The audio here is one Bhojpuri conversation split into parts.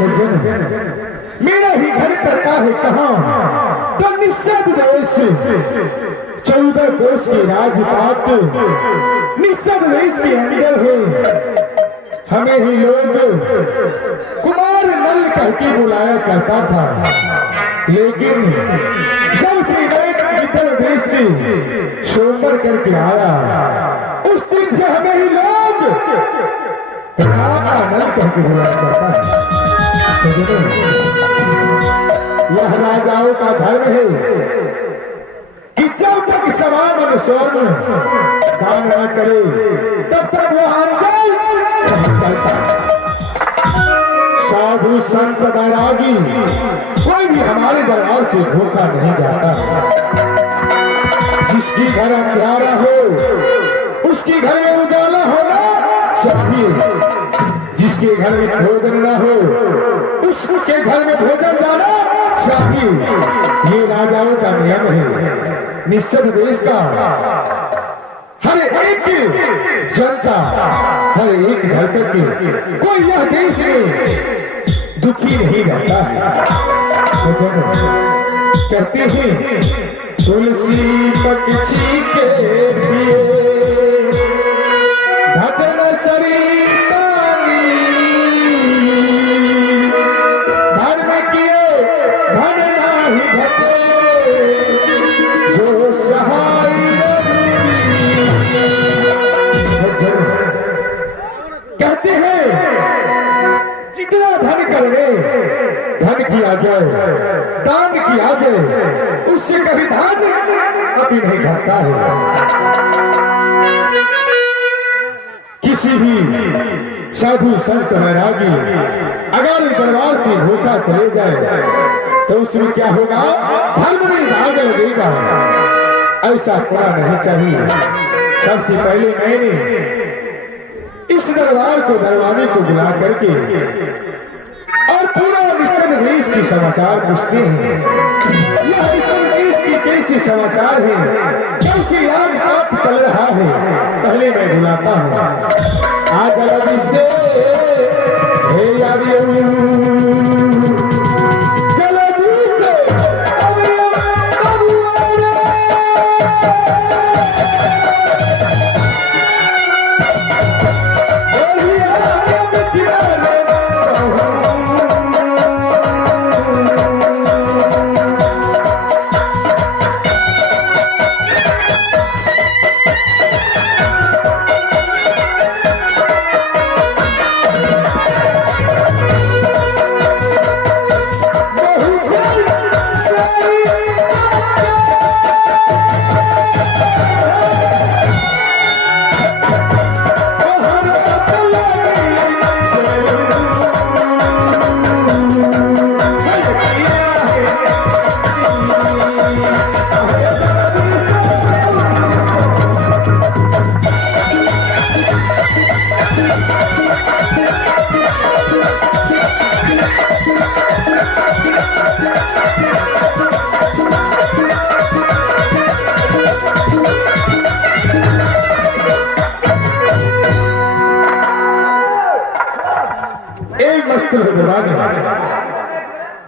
सज्जन, मेरा ही घर पड़ता है कहाँ? तो निषद देश 14 कोष की राजपाट निषद देश के अंदर है। हमें ही लोग कुमार नल कह के बुलाया करता था, लेकिन जब श्री मित्र देश से सोमवार करके आया, उस दिन से हमें ही लोग राम आनंद कह के बुलाया करता है। यह राजाओं का धर्म है कि जब तक समान स्वर्ण दान न करे तब तक वो अंजल नहीं करता। साधु संत बैरागी कोई भी हमारे दरबार से भूखा नहीं जाता। जिसकी घर अंधियारा हो उसके घर में उजाला होना चाहिए, जिसके घर में भोजन न हो उसके घर में भोजन जाना चाहिए। ये राजाओं का नियम है। निषद देश का हर एक जनता, हर एक घर से कोई यह देश में दुखी नहीं रहता है। कहते हैं तुलसी पक्षी के लिए घटन सरिता धर्म किए धन नाही घटे जो सहाय। कहते हैं जितना धन करने धन किया जाए, दान किया जाए, उससे कभी धन कभी नहीं घटता है। किसी भी साधु संत बैरागी अगर दरबार से भूखा चले जाए तो उसमें क्या होगा? धर्म में दाग लगेगा। ऐसा होना नहीं चाहिए। सबसे पहले मैंने इस दरबार को दरबारी को बुला करके और पूरा निषद देश के समाचार पूछते हैं। यह निषद देश के कैसे समाचार है, कैसे राजपाट चल रहा है, पहले मैं बुलाता हूँ। आज जल्दी से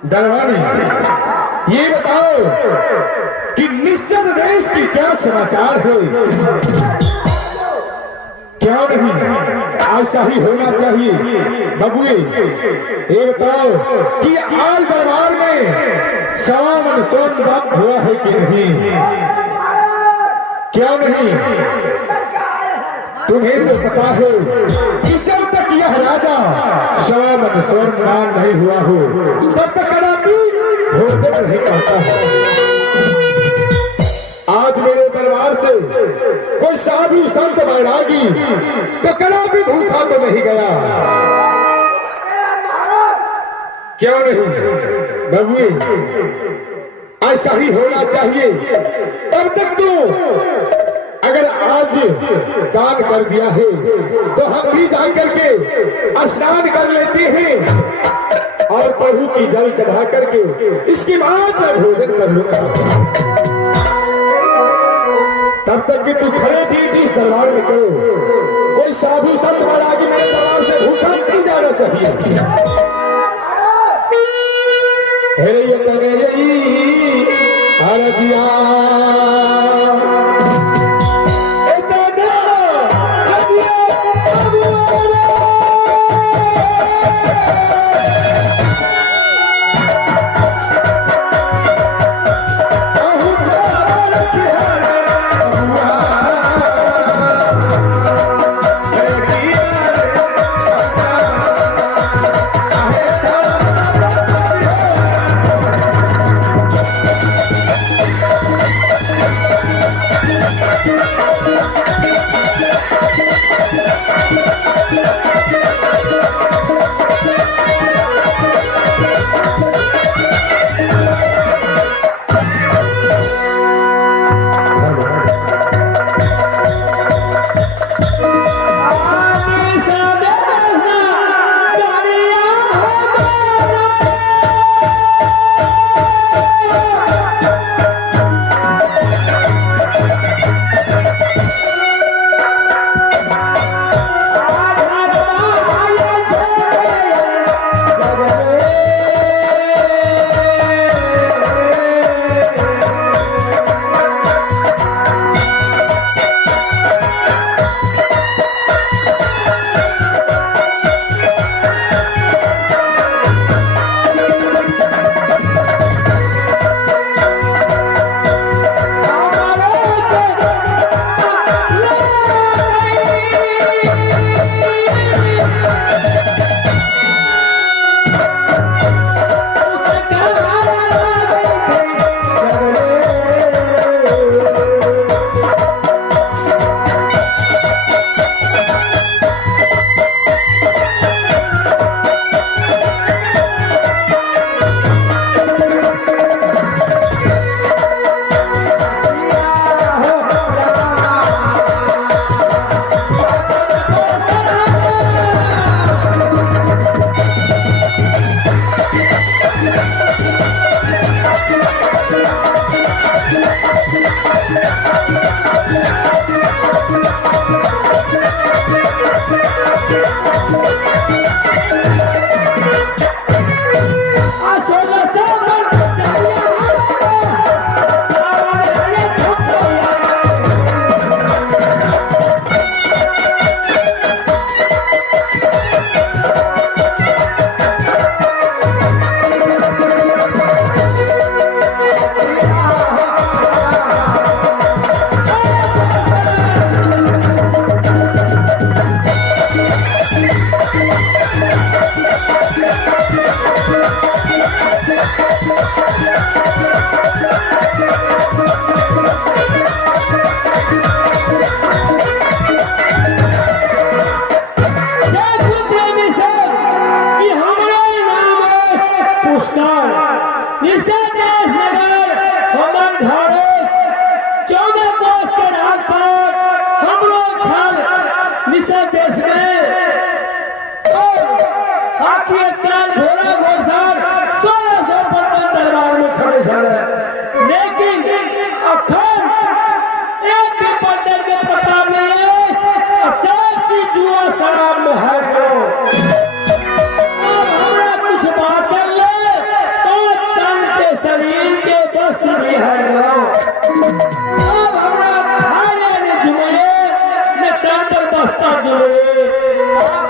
दरबारी ये बताओ कि निषद देश की क्या समाचार है? क्या नहीं ऐसा ही होना चाहिए। बबुए ये बताओ कि आज दरबार में सवामन सोन बात हुआ है कि नहीं? क्या नहीं? तुम्हें तो पता है कि जब तक यह राजा सवामन स्वर्णमान नहीं हुआ हो तब तक कदापि भोजन नहीं करता है। आज मेरे दरबार से कोई साधु संत बैरागी तो कदापि भूखा तो नहीं गया। क्यों नहीं बबुए? ऐसा ही होना चाहिए। तब तक तो अगर आज दान कर दिया है तो हम भी जाकर के स्नान कर लेते हैं और प्रभु की जल चढ़ा करके इसके बाद मैं भोजन कर लूंगा। तब तक कि तू खड़े थी जिस दरबार में करो, कोई साधु संत बैरागी मेरे दरबार से भूखा नहीं जाना चाहिए। हेरे कने यही अरजिया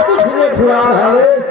कुछ नहीं